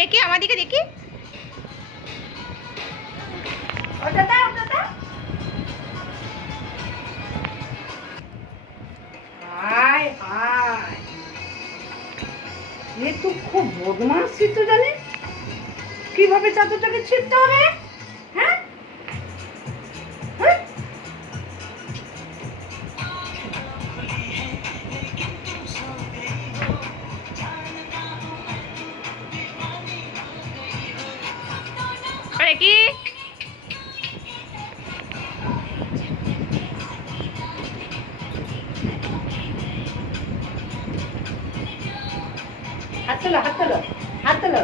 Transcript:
দেখি আমার দিকে দেখি। এ তো খুব বদমাশি তো জানে কিভাবে চাদরটাকে ছিঁড়তে হবে। হ্যাঁ দেখি হাত তোলো হাত তোলো হাত তোলো।